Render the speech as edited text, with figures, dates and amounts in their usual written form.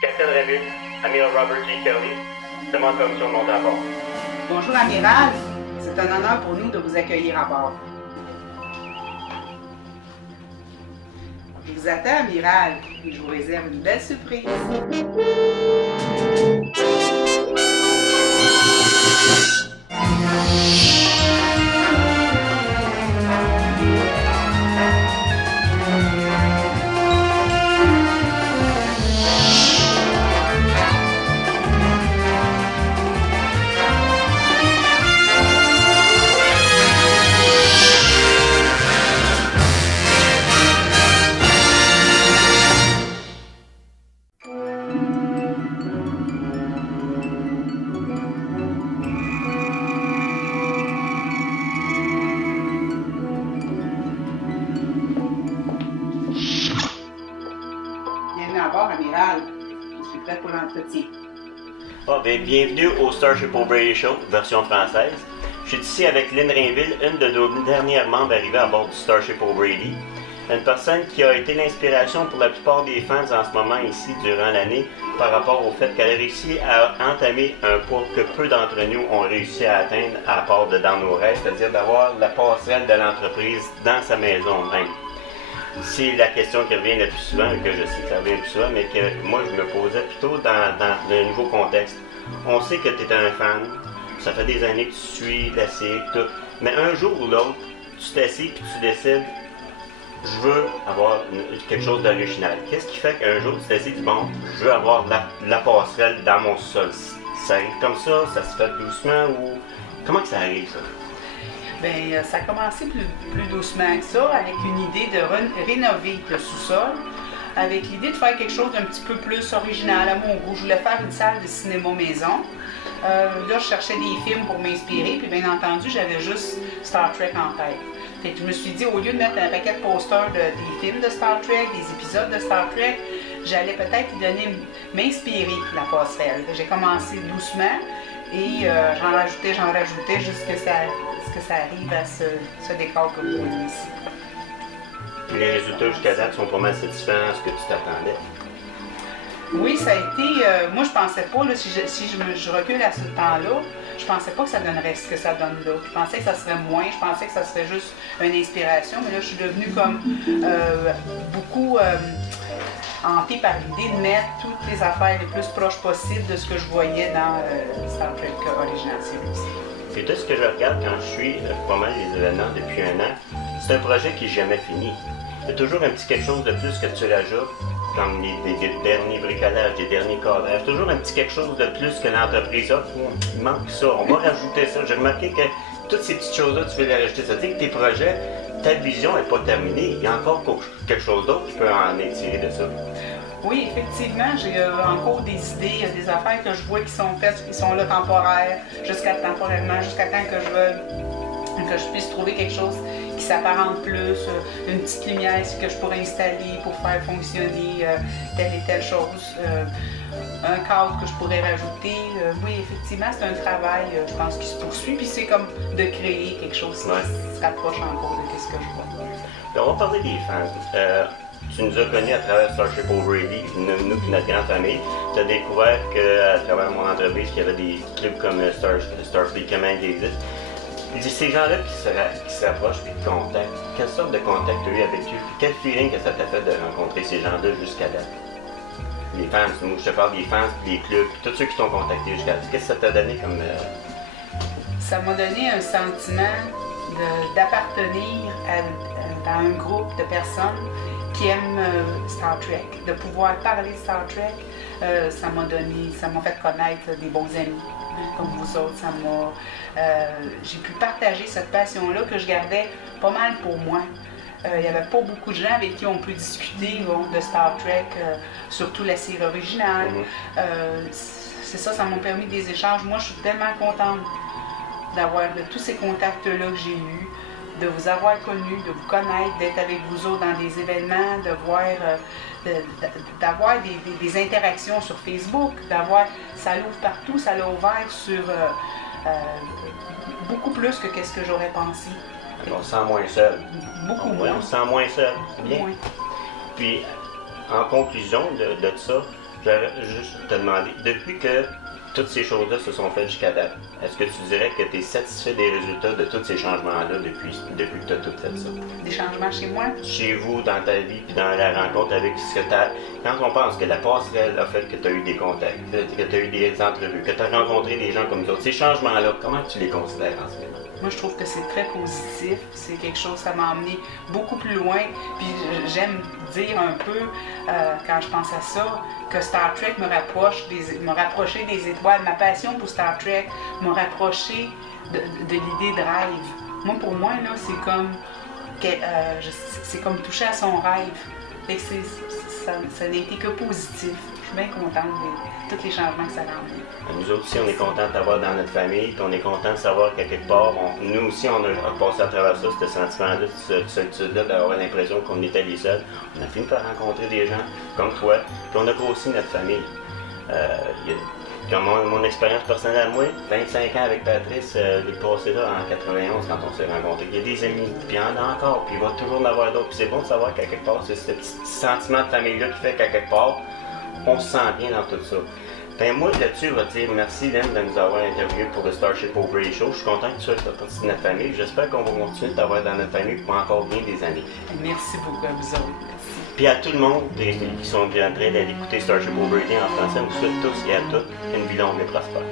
Capitaine Rémy, Amiral Robert G. Kelly, demande permission de monter à bord. Bonjour, Amiral. C'est un honneur pour nous de vous accueillir à bord. Je vous attends, Amiral, et je vous réserve une belle surprise. Bienvenue à bord, Amiral. Je suis prête pour l'entretien. Bienvenue au Starship O'Brady Show, version française. Je suis ici avec Lynn Rainville, une de nos dernières membres arrivées à bord du Starship O'Brady. Une personne qui a été l'inspiration pour la plupart des fans en ce moment ici durant l'année par rapport au fait qu'elle a réussi à entamer un point que peu d'entre nous ont réussi à atteindre à part de dans nos rêves, c'est-à-dire d'avoir la passerelle de l'entreprise dans sa maison même. C'est la question qui revient le plus souvent, que je sais que ça revient le plus souvent, mais que moi je me posais plutôt dans le nouveau contexte. On sait que tu es un fan, ça fait des années que tu suis la série, tout, mais un jour ou l'autre, tu t'assieds et tu décides, je veux avoir quelque chose d'original. Qu'est-ce qui fait qu'un jour tu t'assieds et tu dis, bon, je veux avoir la passerelle dans mon sol? Ça arrive comme ça se fait doucement ou... Comment que ça arrive ça? Bien, ça a commencé plus doucement que ça, avec une idée de rénover le sous-sol, avec l'idée de faire quelque chose d'un petit peu plus original à mon goût. Je voulais faire une salle de cinéma maison. Là, je cherchais des films pour m'inspirer, puis bien entendu, j'avais juste Star Trek en tête. Fait que je me suis dit, au lieu de mettre un paquet de posters des films de Star Trek, des épisodes de Star Trek, j'allais peut-être lui donner, m'inspirer la passerelle. J'ai commencé doucement et j'en rajoutais jusqu'à ce que ça arrive à ce décor que vous voyez ici. Les résultats jusqu'à date sont pas mal satisfaisants à ce que tu t'attendais. Oui, ça a été... moi, je pensais pas, là, si je recule à ce temps-là, je pensais pas que ça donnerait ce que ça donne là. Je pensais que ça serait moins, je pensais que ça serait juste une inspiration, mais là, je suis devenue comme beaucoup hantée par l'idée de mettre toutes les affaires les plus proches possibles de ce que je voyais dans Star Trek Original Series. Et tout ce que je regarde quand je suis pas mal les événements depuis un an, c'est un projet qui n'est jamais fini. Il y a toujours un petit quelque chose de plus que tu rajoutes, comme des derniers bricolages, des derniers cordages, toujours un petit quelque chose de plus que l'entreprise offre. Il manque ça, on va rajouter ça. J'ai remarqué que toutes ces petites choses-là, tu veux les rajouter. Ça veut dire que tes projets, ta vision n'est pas terminée. Il y a encore quelque chose d'autre qui peut en étirer de ça. Oui, effectivement, j'ai encore des idées, des affaires que je vois qui sont faites, qui sont là temporaires, jusqu'à temps que je puisse trouver quelque chose qui s'apparente plus, une petite lumière que je pourrais installer pour faire fonctionner telle et telle chose, un cadre que je pourrais rajouter. Oui, effectivement, c'est un travail, je pense, qui se poursuit, puis c'est comme de créer quelque chose qui se rapproche encore de ce que je vois. Alors, on va parler des fans. Tu nous as connus à travers Starship O'Brady, nous et notre grande famille. Tu as découvert qu'à travers mon entreprise, qu'il y avait des clubs comme Starfleet Command qui existent. Ces gens-là qui se rapprochent et qui te contactent, quelle sorte de contact tu as eu avec eux? Quel feeling que ça t'a fait de rencontrer ces gens-là jusqu'à date? Les fans, moi je te parle des fans, des clubs, tous ceux qui t'ont contacté jusqu'à date. Qu'est-ce que ça t'a donné comme... Ça m'a donné un sentiment d'appartenir à un groupe de personnes qui aiment Star Trek, de pouvoir parler de Star Trek, ça m'a fait connaître des beaux amis, comme vous autres, j'ai pu partager cette passion-là que je gardais pas mal pour moi. Il n'y avait pas beaucoup de gens avec qui on peut discuter de Star Trek, surtout la série originale. C'est ça m'a permis des échanges. Moi, je suis tellement contente de tous ces contacts-là que j'ai eus, de vous avoir connu, de vous connaître, d'être avec vous autres dans des événements, d'avoir des interactions sur Facebook, ça l'ouvre partout, ça l'a ouvert sur beaucoup plus que ce que j'aurais pensé. On se sent moins seul. Beaucoup moins. On se sent moins seul, c'est bien. Oui. Puis, en conclusion de ça, J'aurais juste te demander, depuis que toutes ces choses-là se sont faites jusqu'à date, est-ce que tu dirais que tu es satisfait des résultats de tous ces changements-là depuis que tu as tout fait ça? Des changements chez moi? Chez vous, dans ta vie, puis dans la rencontre avec ce que tu as. Quand on pense que la passerelle a fait que tu as eu des contacts, que tu as eu des entrevues, que tu as rencontré des gens comme nous autres, ces changements-là, comment tu les considères en ce moment? Moi, je trouve que c'est très positif. C'est quelque chose, ça m'a emmené beaucoup plus loin. Puis j'aime dire un peu, quand je pense à ça, que Star Trek me rapproché des étoiles. Ma passion pour Star Trek m'a rapproché de l'idée de rêve. Moi, pour moi, là, c'est comme toucher à son rêve. Fait que ça n'a été que positif. Je suis bien contente de tous les changements que ça a emmené. Nous autres aussi, on est contents de t'avoir dans notre famille, puis on est contents de savoir qu'à quelque part, nous aussi, on a passé à travers ça, ce sentiment-là, cette solitude-là, d'avoir l'impression qu'on était les seuls. On a fini par rencontrer des gens comme toi, puis on a grossi notre famille. Comme mon expérience personnelle à moi, 25 ans avec Patrice, j'ai passé là en 91 quand on s'est rencontrés. Il y a des amis, puis il y en a encore, puis il va toujours en avoir d'autres. Puis c'est bon de savoir qu'à quelque part, c'est ce petit sentiment de famille-là qui fait qu'à quelque part, on se sent bien dans tout ça. Ben moi, là-dessus, je vais te dire merci, Lynn, de nous avoir interviewé pour le Starship O'Brady Show. Je suis content que tu sois partie de notre famille. J'espère qu'on va continuer de t'avoir dans notre famille pour encore bien des années. Merci beaucoup à vous autres. Merci. Puis à tout le monde qui sont en train d'aller écouter Starship O'Brady en français, nous souhaite tous et à toutes une vie longue et prospère.